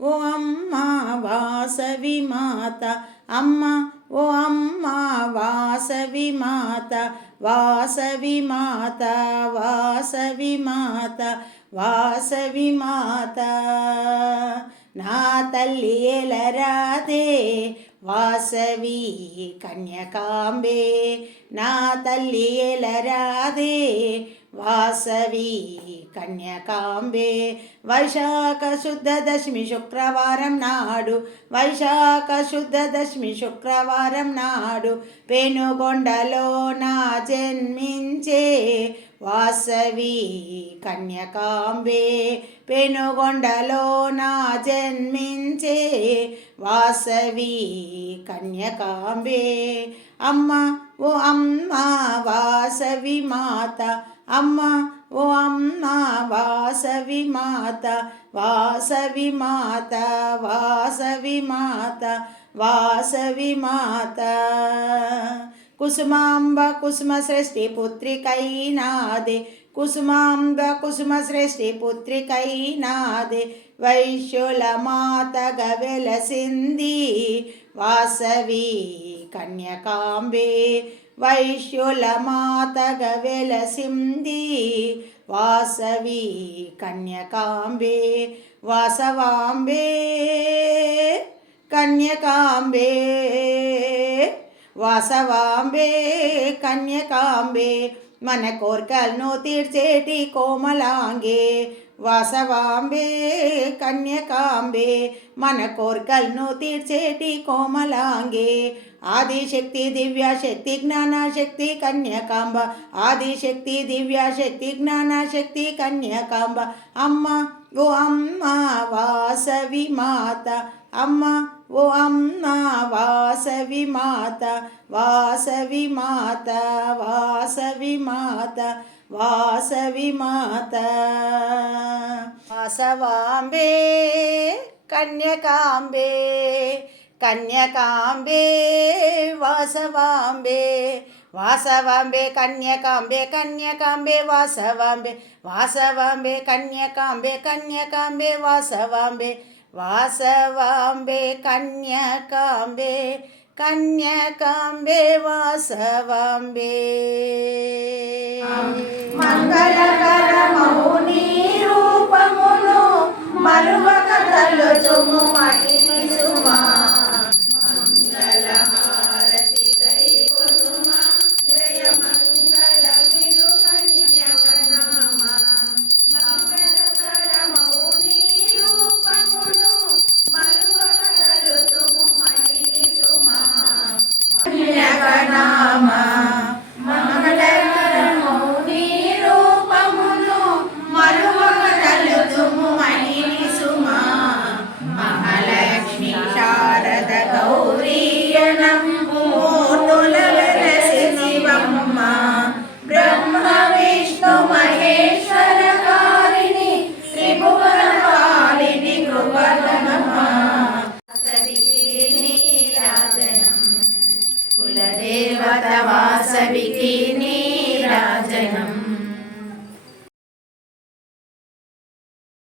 ఓ అమ్మ వాసవి మాత అమ్మ ఓ అమ్మ వాసవి మాత వాసవి మాత వాసవి మాత వాసవి మాత. నా తల్లి ఎలరాదే వాసవి కన్యకాంబే. నా తల్లి ఎలరాదే వాసవి కన్యకాంబే వైశాఖ శుద్ధ దశమి శుక్రవారం నాడు వైశాఖ శుద్ధ దశమి శుక్రవారం నాడు పెనుగొండలో నా జన్మించే వాసవి కన్యకాంబే పెనుగొండలో నా జన్మించే వాసవి కన్యకాంబే. అమ్మ ఓ అమ్మ వాసవి మాత అమ్మ ఓ అమ్మ వాసవి మాత వాసవి మాత వాసవి మాత వాసవి మాత. కుసుమాంబ కుసుమ సృష్టి పుత్రికైనాదే కుసుమాంబ కుసుమ సృష్టి పుత్రికైనాదే వైశ్యుల మాతగ వెలసింది. వాసవి కన్యకాంబే వైశ్యుల మాతగ వెలసింది వాసవి కన్యకాంబే వాసవాంబే కన్యకాంబే వాసవాంబే కన్యకాంబే మన కోరికలను తీర్చేటి కోమలాంగే వాసవాంబే కన్యకాంబే మన కోర్కల్ను తీర్చేటి కోమలాంగే. ఆదిశక్తి దివ్యశక్తి జ్ఞానశక్తి కన్యకాంబ. ఆదిశక్తి దివ్యశక్తి జ్ఞానశక్తి కన్యకాంబ. అమ్మ ఓ అమ్మ వాసవి మాత. అమ్మ ఓ అమ్మ వాసవి మాత. వాసవి మాత వాసవి మాత. వాసవి మాత వాసవాంబే కన్యకాంబే కన్యకాంబే వాసవాంబే వాసవాంబే కన్యకాంబే కన్యకాంబే వాసవాంబే వాసవాంబే కన్యకాంబే కన్యకాంబే వాసవాంబే వాసవాంబే కన్యకాంబే కన్యకాంబే వాసవాంబే మంగళకరమౌ నీ రూపమును మరువక తలుచుము చుమ్ము वासविति नीराजनम्